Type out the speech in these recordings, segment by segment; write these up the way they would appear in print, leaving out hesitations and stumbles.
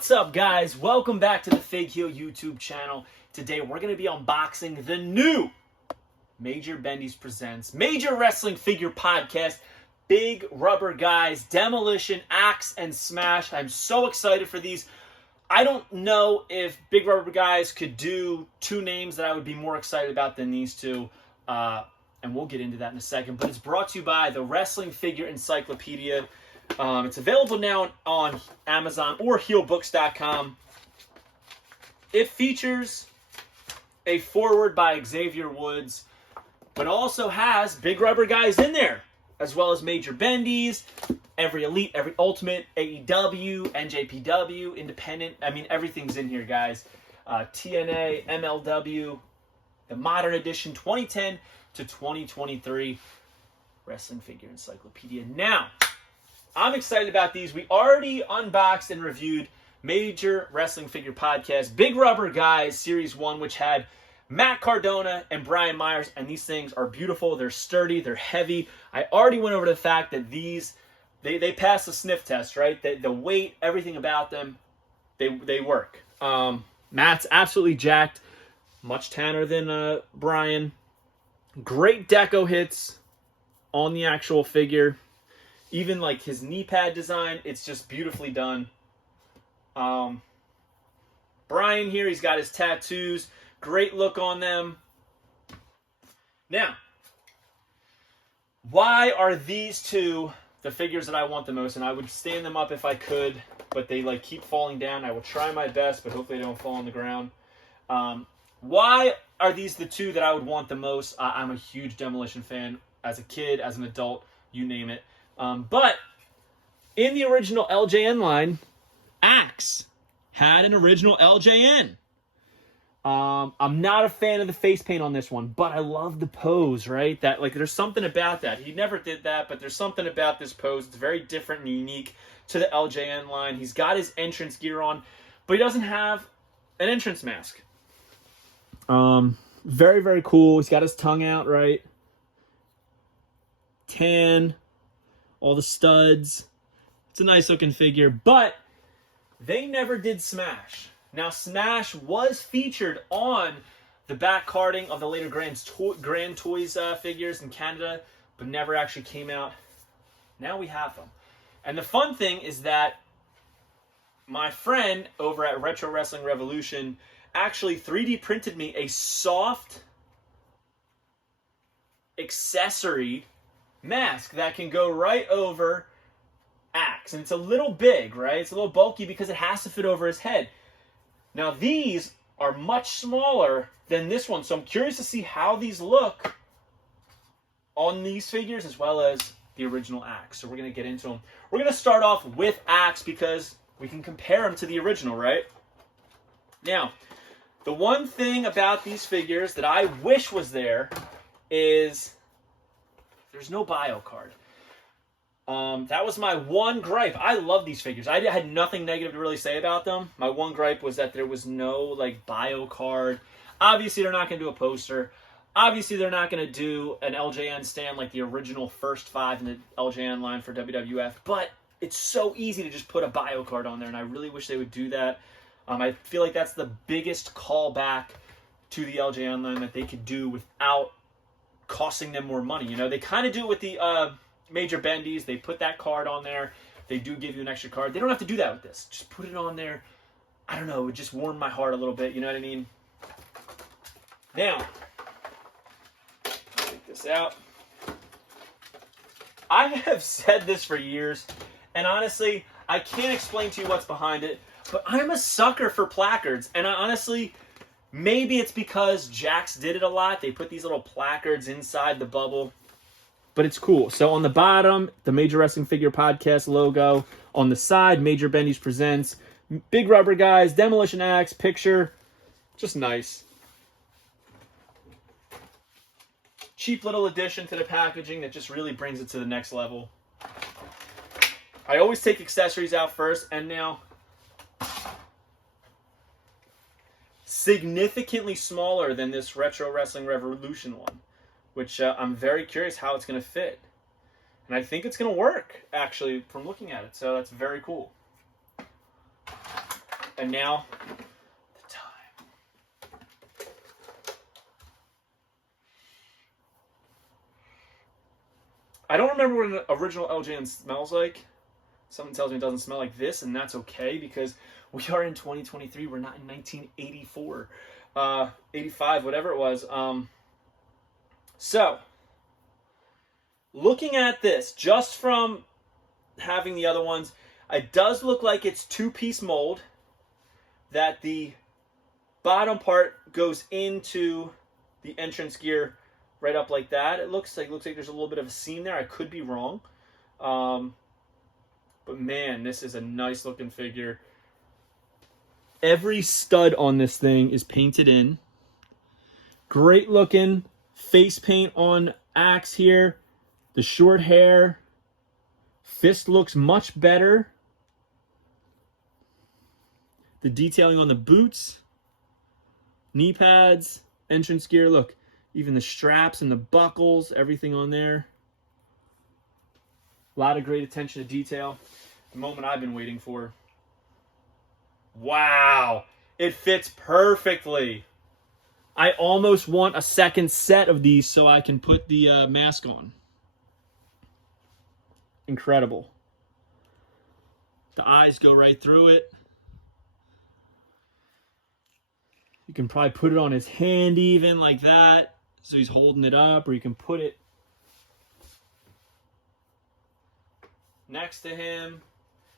What's up, guys? Welcome back to the Fig Heel YouTube channel. Today we're going to be unboxing the new Major Bendy's Presents Major Wrestling Figure Podcast. Big Rubber Guys, Demolition, Axe, and Smash. I'm so excited for these. I don't know if Big Rubber Guys could do two names that I would be more excited about than these two. And we'll get into that in a second. But it's brought to you by the Wrestling Figure Encyclopedia. It's available now on Amazon or heelbooks.com. It features a foreword by Xavier Woods, but also has Big Rubber Guys in there, as well as Major Bendy's, every Elite, every Ultimate, AEW, NJPW, Independent. I mean, everything's in here, guys. TNA, MLW, the Modern Edition, 2010 to 2023 Wrestling Figure Encyclopedia. Now, I'm excited about these. We already unboxed and reviewed Major Wrestling Figure Podcast Big Rubber Guys Series 1, which had Matt Cardona and Brian Myers, and these things are beautiful. They're sturdy. They're heavy. I already went over the fact that these, they pass the sniff test, right? The weight, everything about them, they work. Matt's absolutely jacked. Much tanner than Brian. Great deco hits on the actual figure. Even like his knee pad design, it's just beautifully done. Brian here, he's got his tattoos. Great look on them. Now, why are these two the figures that I want the most? And I would stand them up if I could, but they like keep falling down. I will try my best, but hopefully they don't fall on the ground. Why are these the two that I would want the most? I'm a huge Demolition fan. As a kid, as an adult, you name it. But in the original LJN line, Axe had an original LJN. I'm not a fan of the face paint on this one, but I love the pose, right? That, like, there's something about that. He never did that, but there's something about this pose. It's very different and unique to the LJN line. He's got his entrance gear on, but he doesn't have an entrance mask. Very, very cool. He's got his tongue out, right? Tan. All the studs. It's a nice looking figure, but they never did Smash. Now, Smash was featured on the back carding of the later Grand Toys figures in Canada, but never actually came out. Now we have them. And the fun thing is that my friend over at Retro Wrestling Revolution actually 3D printed me a soft accessory mask that can go right over Axe. And it's a little big, right? It's a little bulky because it has to fit over his head. Now, these are much smaller than this one, so I'm curious to see how these look on these figures as well as the original Axe. So we're going to get into them. We're going to start off with Axe because we can compare them to the original, right? Now, the one thing about these figures that I wish was there is there's no bio card. That was my one gripe. I love these figures. I had nothing negative to really say about them. My one gripe was that there was no like bio card. Obviously, they're not going to do a poster. Obviously, they're not going to do an LJN stand like the original first 5 in the LJN line for WWF. But it's so easy to just put a bio card on there, and I really wish they would do that. I feel like that's the biggest callback to the LJN line that they could do without costing them more money. You know, they kind of do it with the Major Bendy's. They put that card on there. They do give you an extra card. They don't have to do that with this. Just put it on there. I don't know. It just warmed my heart a little bit. You know what I mean? Now, take this out. I have said this for years, and honestly, I can't explain to you what's behind it, but I'm a sucker for placards, and I honestly, maybe it's because Jax did it a lot. They put these little placards inside the bubble, but it's cool. So on the bottom, the Major Wrestling Figure Podcast logo. On the side, Major Bendy's Presents, Big Rubber Guys, Demolition Axe, picture. Just nice. Cheap little addition to the packaging that just really brings it to the next level. I always take accessories out first, and now significantly smaller than this Retro Wrestling Revolution one, which I'm very curious how it's going to fit. And I think it's going to work, actually, from looking at it. So that's very cool. And now, the time. I don't remember what an original LJN smells like. Something tells me it doesn't smell like this, and that's okay because we are in 2023. We're not in 1984, 85, whatever it was. So, looking at this, just from having the other ones, it does look like it's two-piece mold, that the bottom part goes into the entrance gear right up like that. It looks like there's a little bit of a seam there. I could be wrong. But man, this is a nice looking figure. Every stud on this thing is painted in. Great looking face paint on Axe here. The short hair. Fist looks much better. The detailing on the boots, knee pads, entrance gear. Look, even the straps and the buckles, everything on there. A lot of great attention to detail. The moment I've been waiting for. Wow, it fits perfectly. I almost want a second set of these so I can put the mask on. Incredible. The eyes go right through it. You can probably put it on his hand even like that. So he's holding it up, or you can put it next to him.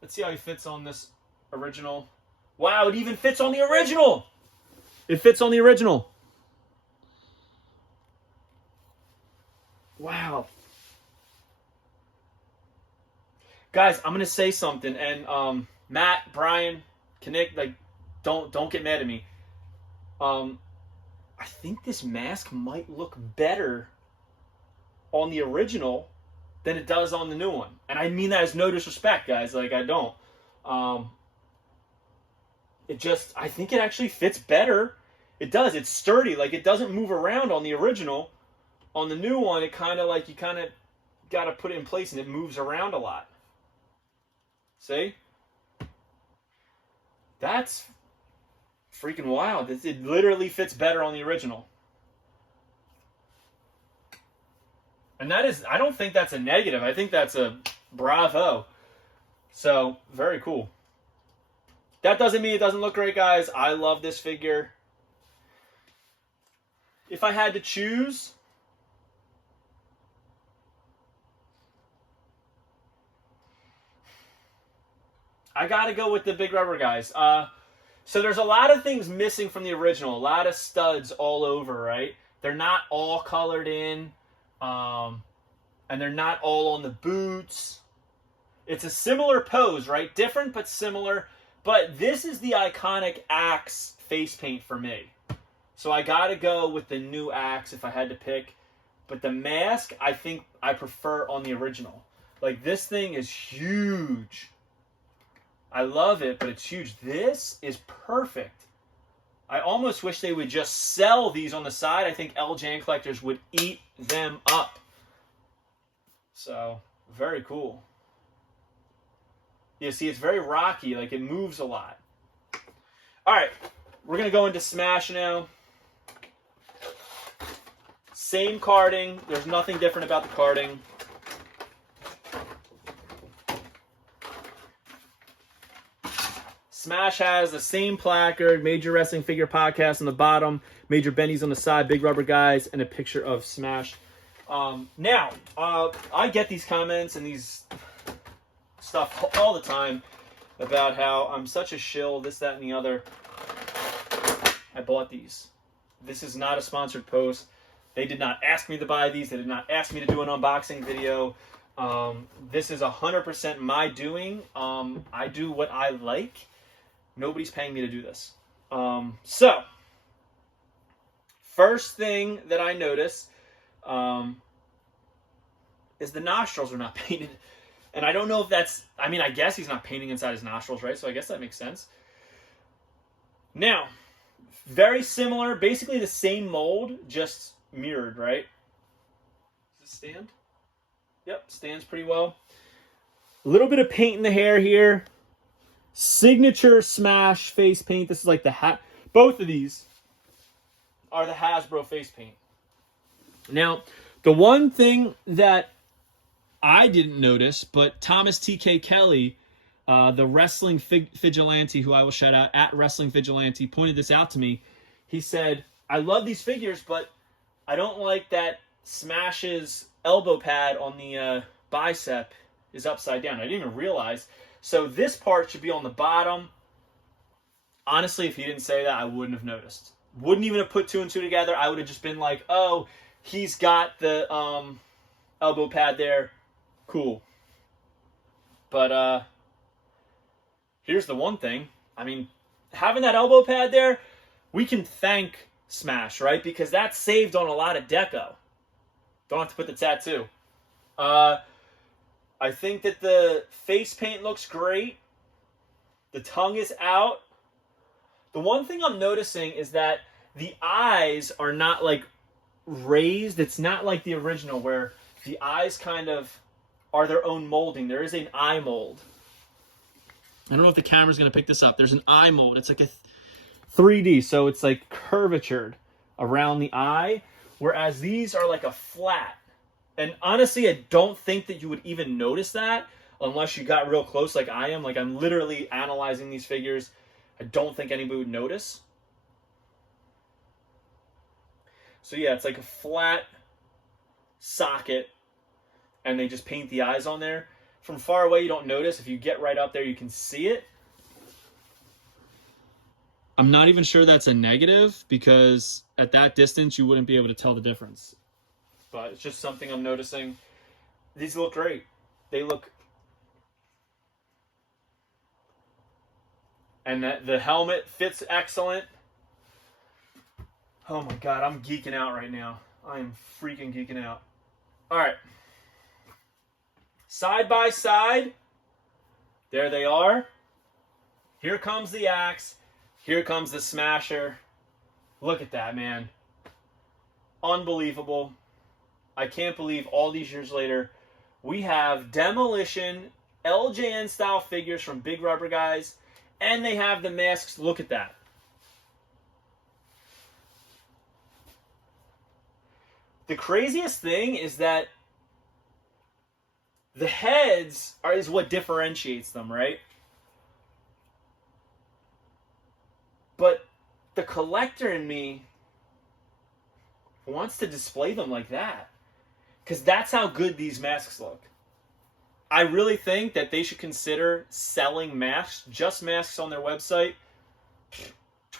Let's see how he fits on this original. Wow, it even fits on the original. It fits on the original. Wow. Guys, I'm going to say something, and Matt, Brian, Knick, like, don't get mad at me. I think this mask might look better on the original than it does on the new one. And I mean that as no disrespect, guys. Like, I don't. I think it actually fits better. It does. It's sturdy. Like, it doesn't move around on the original. On the new one, it kind of like, you kind of got to put it in place and it moves around a lot. See? That's freaking wild. It literally fits better on the original. And that is, I don't think that's a negative. I think that's a bravo. So, very cool. That doesn't mean it doesn't look great, guys. I love this figure. If I had to choose, I got to go with the big rubber guys. So there's a lot of things missing from the original. A lot of studs all over, right? They're not all colored in. And they're not all on the boots. It's a similar pose, right? Different but similar. But this is the iconic Axe face paint for me. So I got to go with the new Axe if I had to pick. But the mask, I think I prefer on the original. Like, this thing is huge. I love it, but it's huge. This is perfect. I almost wish they would just sell these on the side. I think LJN collectors would eat them up. So, very cool. You see, it's very rocky. Like, it moves a lot. All right, we're going to go into Smash now. Same carding. There's nothing different about the carding. Smash has the same placard, Major Wrestling Figure Podcast on the bottom, Major Bendy's on the side, Big Rubber Guys, and a picture of Smash. Now, I get these comments and these stuff all the time about how I'm such a shill, this, that, and the other. I bought these. This is not a sponsored post. They did not ask me to buy these. They did not ask me to do an unboxing video. This is 100% my doing. I do what I like. Nobody's paying me to do this. So, first thing that I notice is the nostrils are not painted. And I don't know if that's, I mean, I guess he's not painting inside his nostrils, right? So I guess that makes sense. Now, very similar, basically the same mold, just mirrored, right? Does it stand? Yep, stands pretty well. A little bit of paint in the hair here. signature Smash face paint. This is like the both of these are the Hasbro face paint. Now, the one thing that I didn't notice, but Thomas T.K. Kelly, the wrestling vigilante, who I will shout out at Wrestling Vigilante, pointed this out to me. He said, I love these figures, but I don't like that Smash's elbow pad on the bicep is upside down. I didn't even realize. So this part should be on the bottom. Honestly, if he didn't say that, I wouldn't have noticed. Wouldn't even have put two and two together. I would have just been like, oh, he's got the elbow pad there. Cool. But here's the one thing. I mean, having that elbow pad there, we can thank Smash, right? Because that's saved on a lot of deco. Don't have to put the tattoo. I think that the face paint looks great. The tongue is out. The one thing I'm noticing is that the eyes are not like raised. It's not like the original where the eyes kind of are their own molding. There is an eye mold. I don't know if the camera's going to pick this up. There's an eye mold. It's like a 3D, so it's like curvatured around the eye, whereas these are like a flat. And honestly, I don't think that you would even notice that unless you got real close like I am. Like, I'm literally analyzing these figures. I don't think anybody would notice. So yeah, it's like a flat socket, and they just paint the eyes on there. From far away, you don't notice. If you get right up there, you can see it. I'm not even sure that's a negative, because at that distance, you wouldn't be able to tell the difference. But it's just something I'm noticing. These look great. They look... And the helmet fits excellent. Oh my god, I'm geeking out right now. I am freaking geeking out. Alright. Side by side. There they are. Here comes the axe. Here comes the smasher. Look at that, man. Unbelievable. I can't believe all these years later, we have Demolition LJN style figures from Big Rubber Guys, and they have the masks. Look at that. The craziest thing is that the heads is what differentiates them, right? But the collector in me wants to display them like that, because that's how good these masks look. I really think that they should consider selling masks, just masks on their website.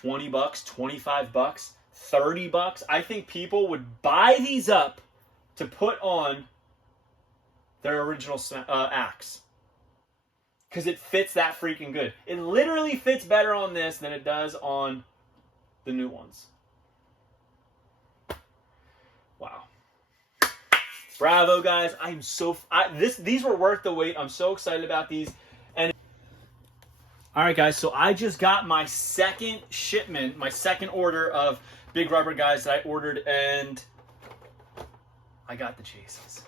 $20, $25, $30. I think people would buy these up to put on their original axe, because it fits that freaking good. It literally fits better on this than it does on the new ones. Wow. Bravo, guys. I'm so... these were worth the wait. I'm so excited about these. And alright, guys. So I just got my second shipment, my second order of Big Rubber Guys that I ordered, and I got the chases.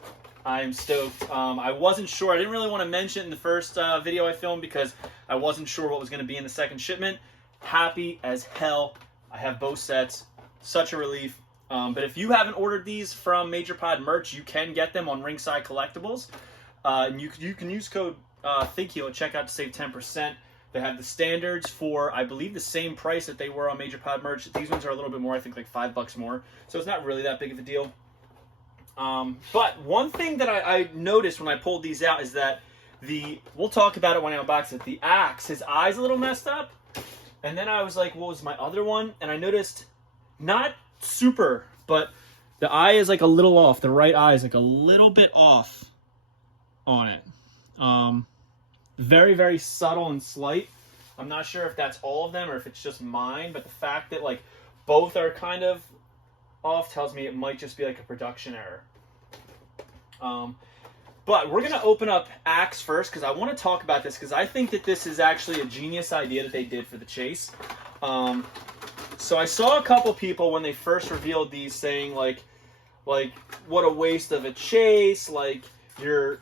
I'm stoked. I wasn't sure. I didn't really want to mention it in the first video I filmed because I wasn't sure what was going to be in the second shipment. Happy as hell. I have both sets. Such a relief. But if you haven't ordered these from Major Pod merch, you can get them on Ringside Collectibles. And you can use code FIGHEAL at checkout to save 10%. They have the standards for, I believe, the same price that they were on Major Pod merch. These ones are a little bit more, I think like $5 more. So it's not really that big of a deal. But one thing that I noticed when I pulled these out is that we'll talk about it when I unbox it, the axe, his eye's a little messed up. And then I was like, what was my other one? And I noticed, not super, but the eye is like a little off. The right eye is like a little bit off on it. Very, very subtle and slight. I'm not sure if that's all of them or if it's just mine, but the fact that like both are kind of off tells me it might just be like a production error. But we're going to open up Axe first because I want to talk about this because I think that this is actually a genius idea that they did for the chase. So I saw a couple people when they first revealed these saying like what a waste of a chase, like the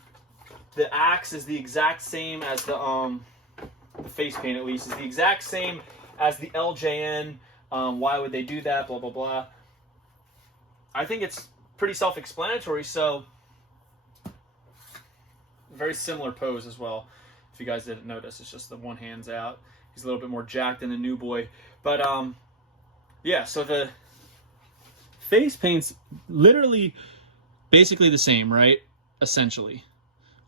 axe is the exact same as the the face paint at least, is the exact same as the LJN. Why would they do that? Blah, blah, blah. I think it's pretty self-explanatory, so very similar pose as well. If you guys didn't notice, it's just the one hand's out. He's a little bit more jacked than the new boy. But, yeah, so the face paint's literally basically the same, right? Essentially.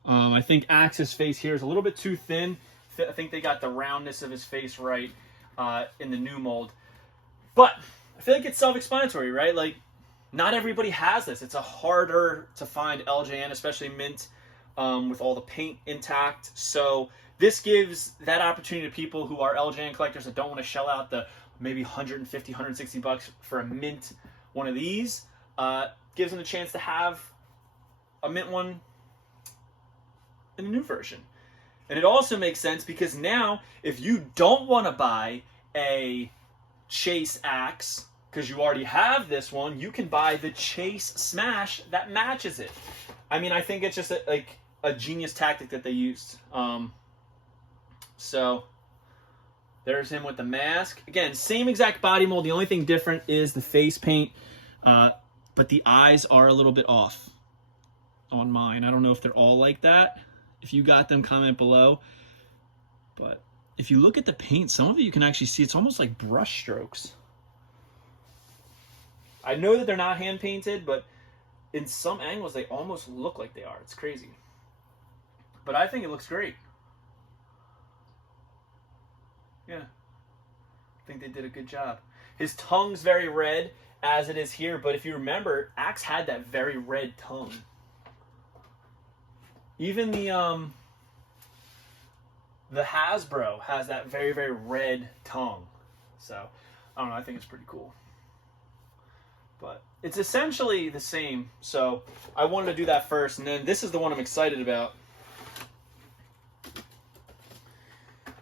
I think Axe's face here is a little bit too thin. I think they got the roundness of his face right in the new mold. But I feel like it's self-explanatory, right? Like, not everybody has this. It's a harder to find LJN, especially mint, with all the paint intact. So this gives that opportunity to people who are LJN collectors that don't want to shell out the maybe 150, 160 bucks for a mint one of these. Gives them a chance to have a mint one in the new version. And it also makes sense because now, if you don't want to buy a Chase Axe, because you already have this one, you can buy the Chase Smash that matches it. I mean, I think it's just a genius tactic that they used. So there's him with the mask. Again, same exact body mold. The only thing different is the face paint, but the eyes are a little bit off on mine. I don't know if they're all like that. If you got them, comment below. But if you look at the paint, some of it you can actually see it's almost like brush strokes. I know that they're not hand painted, but in some angles they almost look like they are. It's crazy. But I think it looks great. Yeah. I think they did a good job. His tongue's very red, as it is here, but if you remember, Axe had that very red tongue. Even the Hasbro has that very, very red tongue. So, I don't know, I think it's pretty cool. But it's essentially the same, so I wanted to do that first, and then this is the one I'm excited about.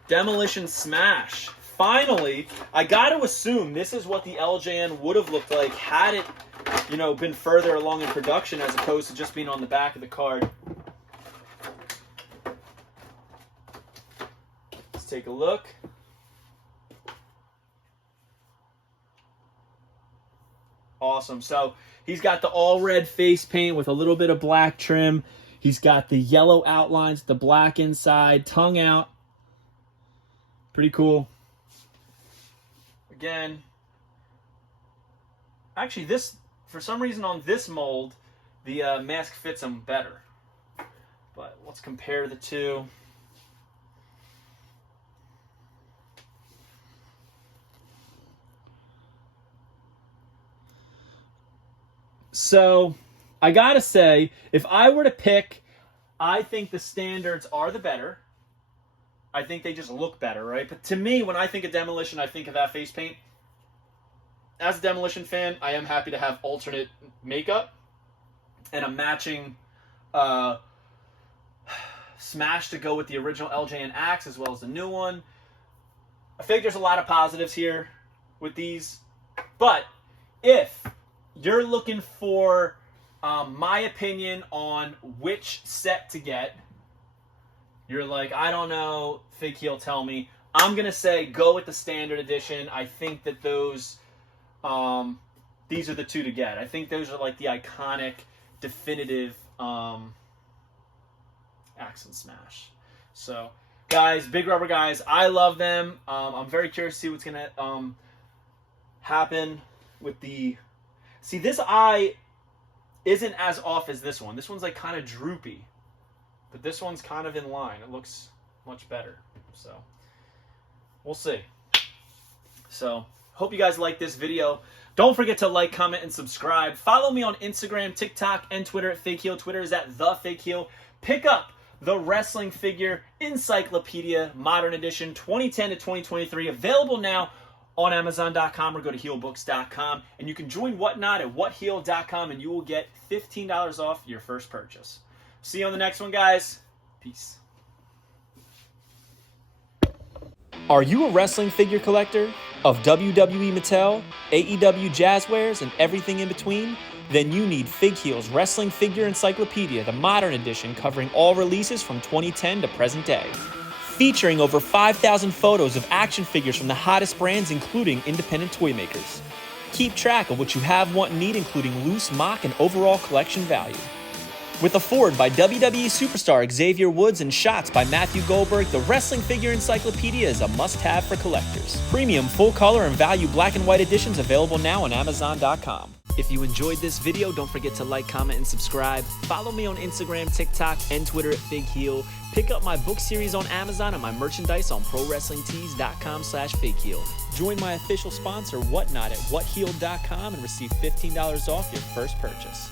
Demolition Smash. Finally, I got to assume this is what the LJN would have looked like had it, you know, been further along in production as opposed to just being on the back of the card. Let's take a look. Awesome. So he's got the all red face paint with a little bit of black trim. He's got the yellow outlines, the black inside, tongue out. Pretty cool. Again, actually this, for some reason on this mold, the mask fits him better. But let's compare the two. So, I gotta say, if I were to pick, I think the standards are the better. I think they just look better, right? But to me, when I think of Demolition, I think of that face paint. As a Demolition fan, I am happy to have alternate makeup and a matching Smash to go with the original LJN Axe as well as the new one. I think there's a lot of positives here with these. But if you're looking for my opinion on which set to get, you're like, I don't know, Fig Heel, tell me. I'm going to say go with the standard edition. I think that those, these are the two to get. I think those are like the iconic, definitive Axe and Smash. So, guys, Big Rubber guys, I love them. I'm very curious to see what's going to happen with the... See, this eye isn't as off as this one. This one's like kind of droopy. But this one's kind of in line. It looks much better. So, we'll see. So, hope you guys like this video. Don't forget to like, comment, and subscribe. Follow me on Instagram, TikTok, and Twitter at Fig Heel. Twitter is at The Fig Heel. Pick up the Wrestling Figure Encyclopedia Modern Edition 2010 to 2023. Available now on Amazon.com or go to heelbooks.com. And you can join Whatnot at whatheel.com and you will get $15 off your first purchase. See you on the next one, guys. Peace. Are you a wrestling figure collector of WWE Mattel, AEW Jazzwares, and everything in between? Then you need Fig Heel's Wrestling Figure Encyclopedia, the Modern Edition, covering all releases from 2010 to present day. featuring over 5,000 photos of action figures from the hottest brands, including independent toy makers. Keep track of what you have, want, and need, including loose, mock, and overall collection value. With a forward by WWE superstar Xavier Woods and shots by Matthew Goldberg, the Wrestling Figure Encyclopedia is a must-have for collectors. Premium, full-color, and value black and white editions available now on Amazon.com. If you enjoyed this video, don't forget to like, comment, and subscribe. Follow me on Instagram, TikTok, and Twitter at FigHeel. Pick up my book series on Amazon and my merchandise on ProWrestlingTees.com/FigHeel. Join my official sponsor, Whatnot, at WhatHealed.com and receive $15 off your first purchase.